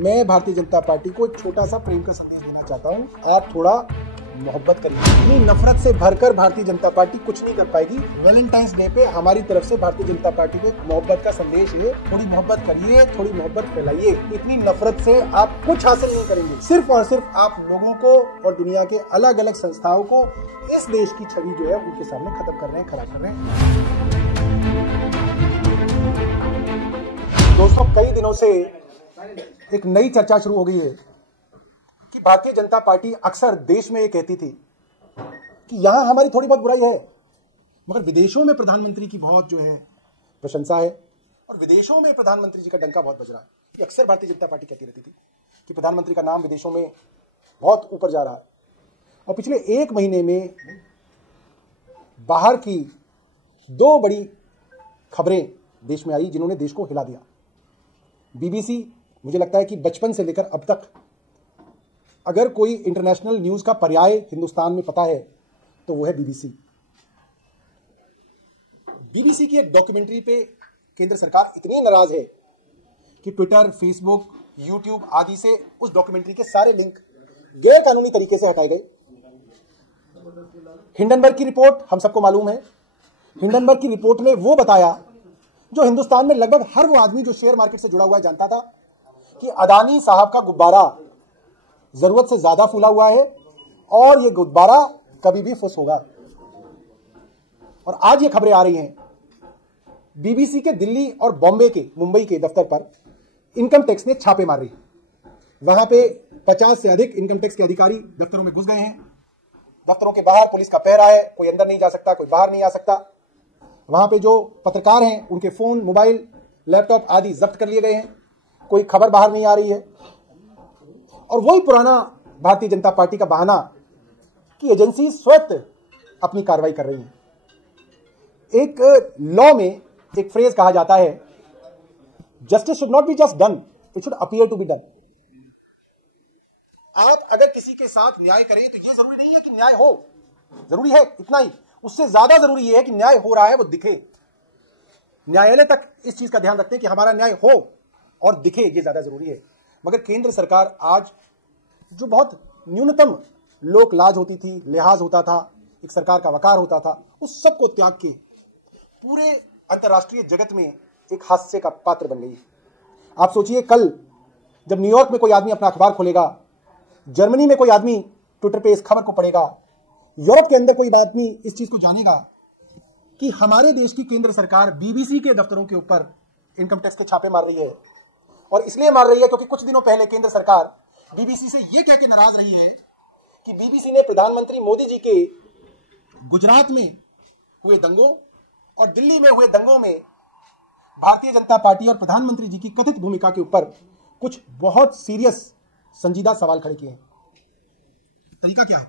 मैं भारतीय जनता पार्टी को एक छोटा सा प्रेम का संदेश देना चाहता हूं। आप थोड़ा मोहब्बत करिए। इतनी नफरत से भरकर भारतीय जनता पार्टी कुछ नहीं कर पाएगी। वैलेंटाइंस डे पे हमारी तरफ से भारतीय जनता पार्टी को मोहब्बत का संदेश है। थोड़ी मोहब्बत करिए, थोड़ी मोहब्बत फैलाइए। इतनी नफरत से आप कुछ हासिल नहीं करेंगे। सिर्फ और सिर्फ आप लोगों को और दुनिया के अलग अलग संस्थाओं को इस देश की छवि जो है उनके सामने खत्म कर रहे हैं, खराब कर रहे हैं। दोस्तों, कई दिनों से एक नई चर्चा शुरू हो गई है कि भारतीय जनता पार्टी अक्सर देश में ये कहती थी कि यहां हमारी थोड़ी बहुत बुराई है, मगर विदेशों में प्रधानमंत्री की बहुत जो है प्रशंसा है और विदेशों में प्रधानमंत्री जी का डंका बहुत बज रहा है। ये अक्सर भारतीय जनता पार्टी कहती रहती थी कि प्रधानमंत्री का नाम विदेशों में बहुत ऊपर जा रहा है। और पिछले एक महीने में बाहर की दो बड़ी खबरें देश में आई जिन्होंने देश को हिला दिया। बीबीसी, मुझे लगता है कि बचपन से लेकर अब तक अगर कोई इंटरनेशनल न्यूज का पर्याय हिंदुस्तान में पता है तो वो है बीबीसी। बीबीसी की एक डॉक्यूमेंट्री पे केंद्र सरकार इतनी नाराज है कि ट्विटर, फेसबुक, यूट्यूब आदि से उस डॉक्यूमेंट्री के सारे लिंक गैर कानूनी तरीके से हटाए गए। हिंडनबर्ग की रिपोर्ट हम सबको मालूम है। हिंडनबर्ग की रिपोर्ट में वो बताया जो हिंदुस्तान में लगभग हर वो आदमी जो शेयर मार्केट से जुड़ा हुआ है जानता था कि अदानी साहब का गुब्बारा जरूरत से ज्यादा फूला हुआ है और ये गुब्बारा कभी भी फुस होगा। और आज ये खबरें आ रही हैं बीबीसी के दिल्ली और बॉम्बे के, मुंबई के दफ्तर पर इनकम टैक्स ने छापे मार रही। वहां पे 50 से अधिक इनकम टैक्स के अधिकारी दफ्तरों में घुस गए हैं। दफ्तरों के बाहर पुलिस का पहरा है, कोई अंदर नहीं जा सकता, कोई बाहर नहीं आ सकता। वहां पे जो पत्रकार हैं उनके फोन, मोबाइल, लैपटॉप आदि जब्त कर लिए गए हैं। कोई खबर बाहर नहीं आ रही है। और वही पुराना भारतीय जनता पार्टी का बहाना कि एजेंसी स्वयं अपनी कार्रवाई कर रही है। एक लॉ में एक फ्रेज कहा जाता है, justice should not be just done, it should appear to be done. आप अगर किसी के साथ न्याय करें तो यह जरूरी नहीं है कि न्याय हो, जरूरी है इतना ही, उससे ज्यादा जरूरी है कि न्याय हो रहा है वो दिखे। न्यायालय तक इस चीज का ध्यान रखते हैं कि हमारा न्याय हो और दिखे, ये ज्यादा जरूरी है। मगर केंद्र सरकार आज जो बहुत न्यूनतम लोक लाज होती थी, लिहाज होता था, एक सरकार का वकार होता था, उस सब को त्याग के पूरे अंतर्राष्ट्रीय जगत में एक हास्य का पात्र बन गई। आप सोचिए, कल जब न्यूयॉर्क में कोई आदमी अपना अखबार खोलेगा, जर्मनी में कोई आदमी ट्विटर पे इस खबर को पढ़ेगा, यूरोप के अंदर कोई आदमी इस चीज को जानेगा कि हमारे देश की केंद्र सरकार बीबीसी के दफ्तरों के ऊपर इनकम टैक्स के छापे मार रही है। और इसलिए मार रही है क्योंकि कुछ दिनों पहले केंद्र सरकार बीबीसी से यह कह के नाराज रही है कि बीबीसी ने प्रधानमंत्री मोदी जी के गुजरात में हुए दंगों और दिल्ली में हुए दंगों में भारतीय जनता पार्टी और प्रधानमंत्री जी की कथित भूमिका के ऊपर कुछ बहुत सीरियस, संजीदा सवाल खड़े किए हैं। तरीका क्या है?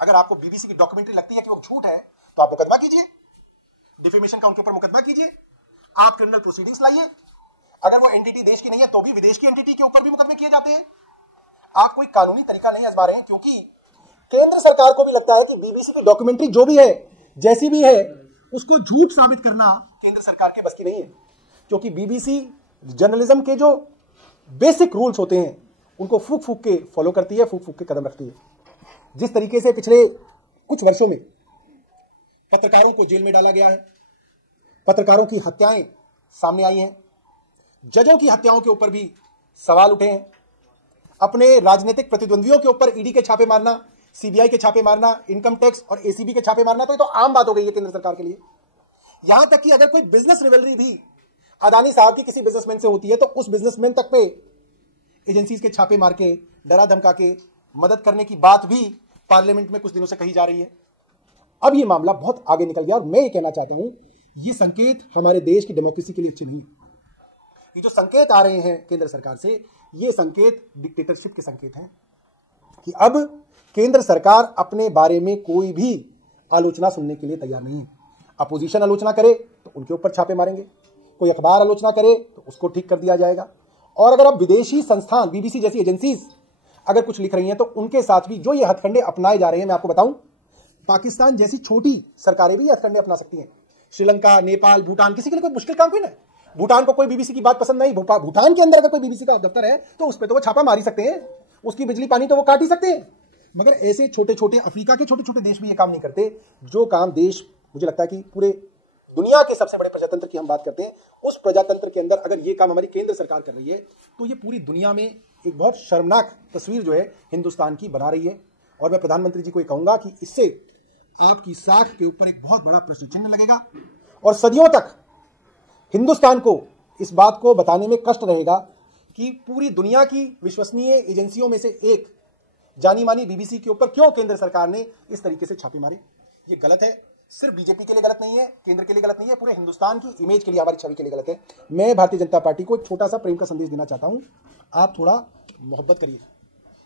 अगर आपको बीबीसी की डॉक्यूमेंट्री लगती है कि वो झूठ है तो आप मुकदमा कीजिए, डिफेमेशन का उनके ऊपर मुकदमा कीजिए, आप क्रिमिनल प्रोसीडिंग्स लाइए। अगर वो एंटिटी देश की नहीं है तो भी विदेश की एंटिटी के ऊपर भी मुकदमे किए जाते हैं। आप कोई कानूनी तरीका नहीं आजमा रहे हैं, क्योंकि केंद्र सरकार को भी लगता है कि बीबीसी की डॉक्यूमेंट्री जो भी है, जैसी भी है, उसको झूठ साबित करना केंद्र सरकार के बस की नहीं है। क्योंकि बीबीसी जर्नलिज्म के जो बेसिक रूल्स होते हैं उनको फूक फूक के फॉलो करती है, फूक फूक के कदम रखती है। जिस तरीके से पिछले कुछ वर्षों में पत्रकारों को जेल में डाला गया है, पत्रकारों की हत्याएं सामने आई हैं, जजों की हत्याओं के ऊपर भी सवाल उठे हैं, अपने राजनीतिक प्रतिद्वंदियों के ऊपर ईडी के छापे मारना, सीबीआई के छापे मारना, इनकम टैक्स और एसीबी के छापे मारना, तो ये तो आम बात हो गई है केंद्र सरकार के लिए। यहां तक कि अगर कोई बिजनेस रिवलरी भी अदानी साहब की किसी बिजनेसमैन से होती है तो उस बिजनेसमैन तक पे एजेंसीज के छापे मार के, डरा धमका के मदद करने की बात भी पार्लियामेंट में कुछ दिनों से कही जा रही है। अब ये मामला बहुत आगे निकल गया और मैं ये कहना चाहता हूं, ये संकेत हमारे देश की डेमोक्रेसी के लिए अच्छे नहीं है। ये जो संकेत आ रहे हैं केंद्र सरकार से, ये संकेत डिक्टेटरशिप के संकेत हैं कि अब केंद्र सरकार अपने बारे में कोई भी आलोचना सुनने के लिए तैयार नहीं है। अपोजिशन आलोचना करे तो उनके ऊपर छापे मारेंगे, कोई अखबार आलोचना करे तो उसको ठीक कर दिया जाएगा। और अगर अब विदेशी संस्थान, बीबीसी जैसी एजेंसीज अगर कुछ लिख रही हैं तो उनके साथ भी जो ये हथकंडे अपनाए जा रहे हैं, मैं आपको बताऊं, पाकिस्तान जैसी छोटी सरकारें भी ये हथकंडे अपना सकती हैं। श्रीलंका, नेपाल, भूटान, किसी के लिए कोई मुश्किल काम कोई ना है। भूटान को कोई बीबीसी की बात पसंद नहीं, भूटान के अंदर अगर कोई बीबीसी का दफ्तर है तो उस पर तो वो छापा मार ही सकते हैं, उसकी बिजली पानी तो वो काट ही सकते हैं। मगर ऐसे छोटे छोटे अफ्रीका के छोटे छोटे देश भी ये काम नहीं करते जो काम देश, मुझे लगता है कि पूरे दुनिया के सबसे बड़े प्रजातंत्र की हम बात करते हैं, उस प्रजातंत्र के अंदर अगर ये काम हमारी केंद्र सरकार कर रही है तो ये पूरी दुनिया में एक बहुत शर्मनाक तस्वीर जो है हिंदुस्तान की बना रही है। और मैं प्रधानमंत्री जी को ये कहूंगा कि इससे आपकी साख के ऊपर एक बहुत बड़ा प्रश्न चिन्ह लगेगा और सदियों तक हिंदुस्तान को इस बात को बताने में कष्ट रहेगा कि पूरी दुनिया की विश्वसनीय एजेंसियों में से एक जानी मानी बीबीसी के ऊपर क्यों केंद्र सरकार ने इस तरीके से छापे मारे। ये गलत है, सिर्फ बीजेपी के लिए गलत नहीं है, केंद्र के लिए गलत नहीं है, पूरे हिंदुस्तान की इमेज के लिए, हमारी छवि के लिए गलत है। मैं भारतीय जनता पार्टी को एक छोटा सा प्रेम का संदेश देना चाहता हूं, आप थोड़ा मोहब्बत करिए।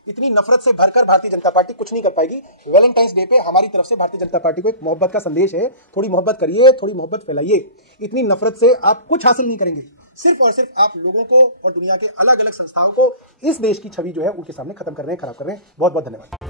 इतनी नफरत से भरकर भारतीय जनता पार्टी कुछ नहीं कर पाएगी। वैलेंटाइंस डे पे हमारी तरफ से भारतीय जनता पार्टी को एक मोहब्बत का संदेश है, थोड़ी मोहब्बत करिए, थोड़ी मोहब्बत फैलाइए। इतनी नफरत से आप कुछ हासिल नहीं करेंगे, सिर्फ और सिर्फ आप लोगों को और दुनिया के अलग अलग संस्थाओं को, इस देश की छवि जो है उनके सामने खत्म कर रहे हैं, खराब कर रहे हैं। बहुत बहुत धन्यवाद।